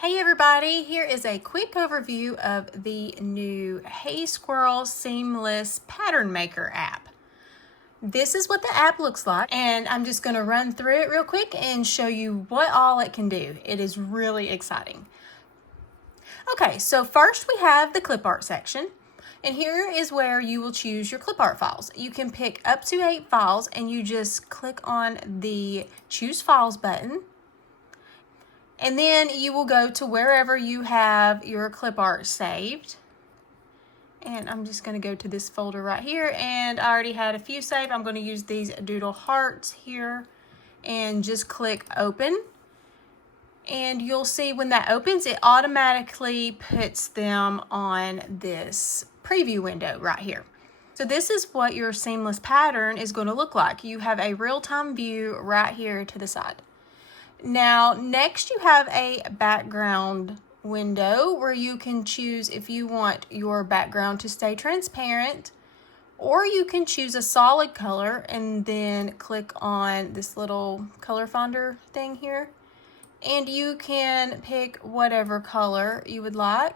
Hey everybody, here is a quick overview of the new Hey Squirrel Seamless Pattern Maker app. This is what the app looks like, and I'm just going to run through it real quick and show you what all it can do. It is really exciting. Okay, so first we have the clipart section, and here is where you will choose your clipart files. You can pick up to 8 files, and you just click on the Choose Files button. And then you will go to wherever you have your clip art saved. And I'm just going to go to this folder right here, and I already had a few saved. I'm going to use these doodle hearts here and just click open. And you'll see when that opens, it automatically puts them on this preview window right here. So this is what your seamless pattern is going to look like. You have a real-time view right here to the side. Now, next you have a background window where you can choose if you want your background to stay transparent, or you can choose a solid color and then click on this little color finder thing here. And you can pick whatever color you would like.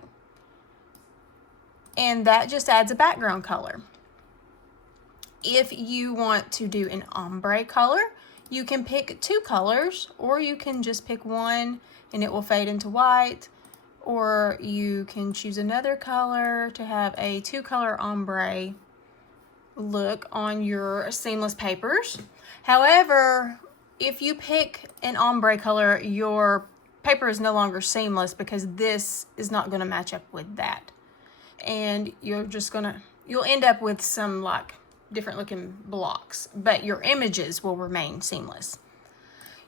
And that just adds a background color. If you want to do an ombre color, you can pick 2 colors, or you can just pick one and it will fade into white, or you can choose another color to have a 2-color ombre look on your seamless papers. However, if you pick an ombre color, your paper is no longer seamless because this is not going to match up with that. And you'll end up with some like different looking blocks, but your images will remain seamless.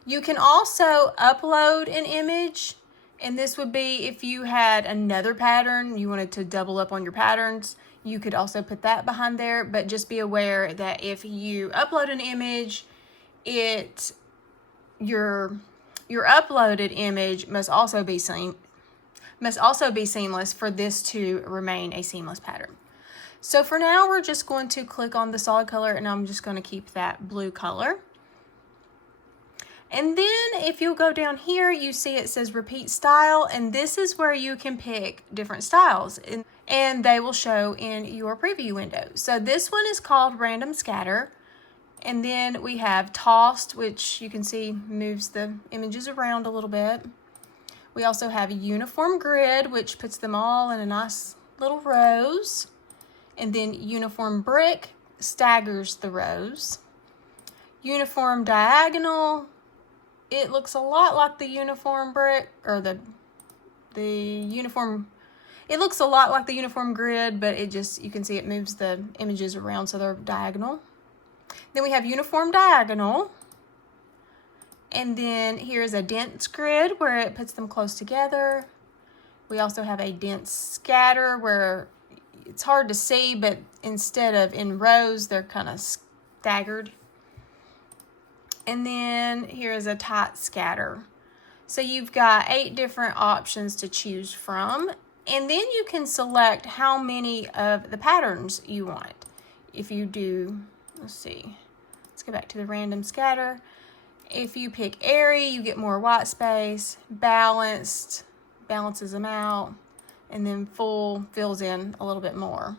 You can also upload an image, and this would be if you had another pattern, you wanted to double up on your patterns, you could also put that behind there, but just be aware that if you upload an image, your uploaded image must also be seamless for this to remain a seamless pattern. So for now, we're just going to click on the solid color, and I'm just going to keep that blue color. And then if you go down here, you see it says repeat style, and this is where you can pick different styles, and they will show in your preview window. So this one is called random scatter, and then we have tossed, which you can see moves the images around a little bit. We also have uniform grid, which puts them all in a nice little rows. And then uniform brick staggers the rows. Uniform diagonal, it looks a lot like the uniform brick, or it looks a lot like the uniform grid, but you can see it moves the images around so they're diagonal. Then we have uniform diagonal. And then here's a dense grid where it puts them close together. We also have a dense scatter where it's hard to see, but instead of in rows, they're kind of staggered. And then here is a tight scatter. So you've got 8 different options to choose from. And then you can select how many of the patterns you want. If you do, let's go back to the random scatter. If you pick airy, you get more white space. Balanced balances them out. And then full fills in a little bit more.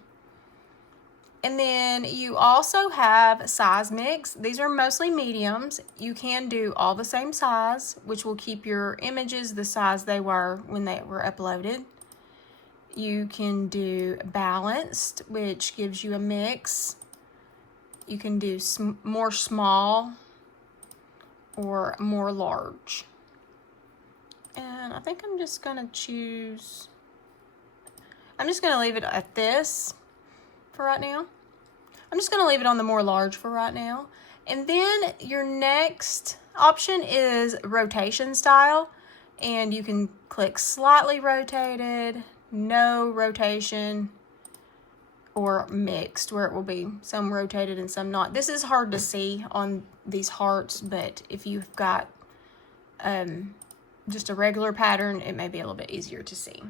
And then you also have size mix. These are mostly mediums. You can do all the same size, which will keep your images the size they were when they were uploaded. You can do balanced, which gives you a mix. You can do more small or more large. And I think I'm just going to leave it at this for right now. I'm just going to leave it on the more large for right now. And then your next option is rotation style. And you can click slightly rotated, no rotation, or mixed, where it will be some rotated and some not. This is hard to see on these hearts, but if you've got just a regular pattern, it may be a little bit easier to see.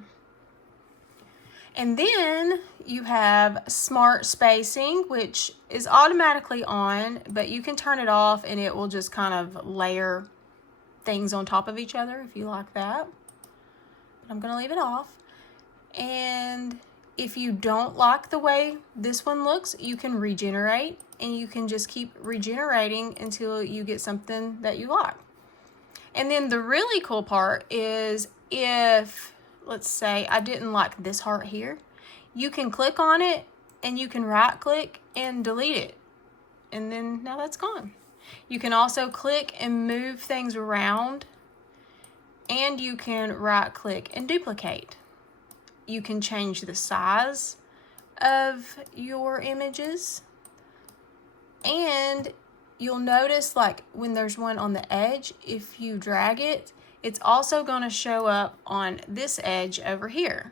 And then you have smart spacing, which is automatically on, but you can turn it off and it will just kind of layer things on top of each other if you like that. I'm going to leave it off. And if you don't like the way this one looks, you can regenerate, and you can just keep regenerating until you get something that you like. And then the really cool part is, if, let's say, I didn't like this heart here, you can click on it and you can right click and delete it. And then now that's gone. You can also click and move things around, and you can right click and duplicate. You can change the size of your images, and you'll notice, like, when there's one on the edge, if you drag it, it's also going to show up on this edge over here.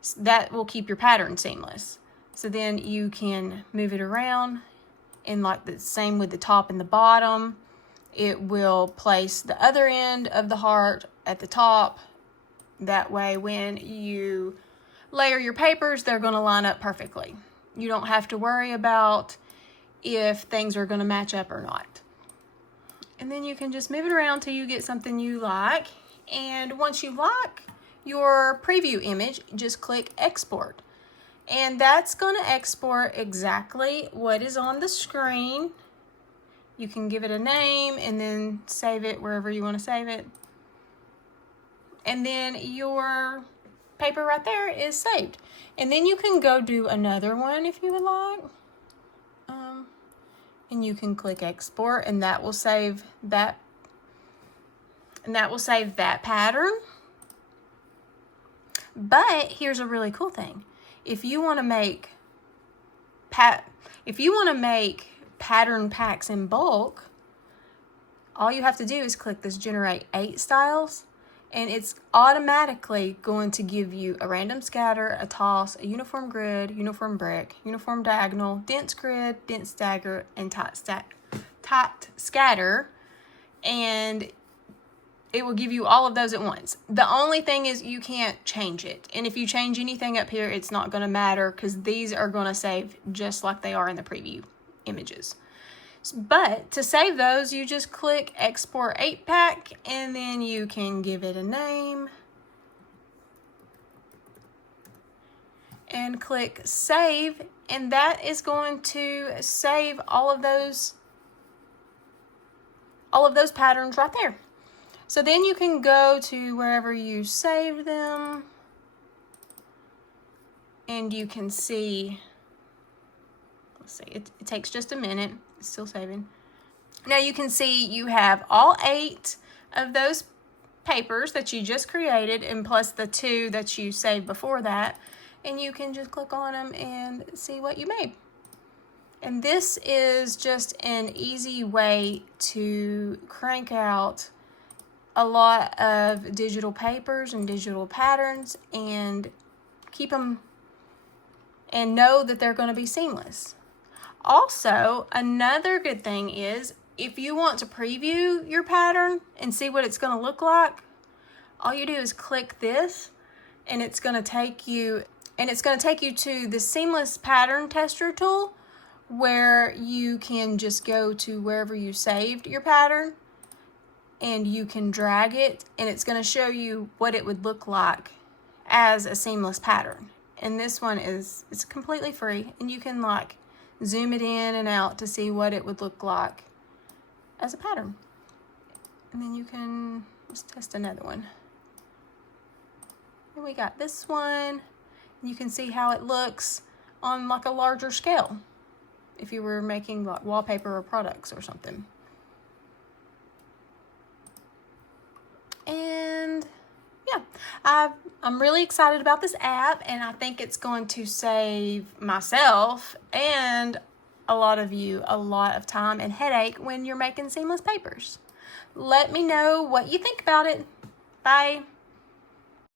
So that will keep your pattern seamless. So then you can move it around, and like the same with the top and the bottom, it will place the other end of the heart at the top. That way when you layer your papers, they're going to line up perfectly. You don't have to worry about if things are going to match up or not. And then you can just move it around till you get something you like. And once you like your preview image, just click export. And that's going to export exactly what is on the screen. You can give it a name and then save it wherever you want to save it. And then your paper right there is saved. And then you can go do another one if you would like. And you can click export, and that will save that. And that will save that pattern. But here's a really cool thing. If you want to make pattern packs in bulk, all you have to do is click this generate 8 styles, and it's automatically going to give you a random scatter, a toss, a uniform grid, uniform brick, uniform diagonal, dense grid, dense stagger, and tight scatter, and it will give you all of those at once. The only thing is you can't change it, and if you change anything up here, it's not going to matter, because these are going to save just like they are in the preview images. But to save those, you just click export 8-pack, and then you can give it a name and click save, and that is going to save all of those patterns right there. So then you can go to wherever you saved them, and you can see, let's see, it takes just a minute. It's still saving. Now you can see you have all 8 of those papers that you just created, and plus the 2 that you saved before that, and you can just click on them and see what you made. And this is just an easy way to crank out a lot of digital papers and digital patterns and keep them and know that they're going to be seamless. Also, another good thing is, if you want to preview your pattern and see what it's going to look like, all you do is click this, and it's going to take you to the seamless pattern tester tool, where you can just go to wherever you saved your pattern, and you can drag it, and it's going to show you what it would look like as a seamless pattern. And this one it's completely free, and you can like zoom it in and out to see what it would look like as a pattern. And then you can, let's test another one. And we got this one. You can see how it looks on like a larger scale if you were making like wallpaper or products or something. And yeah, I'm really excited about this app, and I think it's going to save myself and a lot of you a lot of time and headache when you're making seamless papers. Let me know what you think about it. Bye.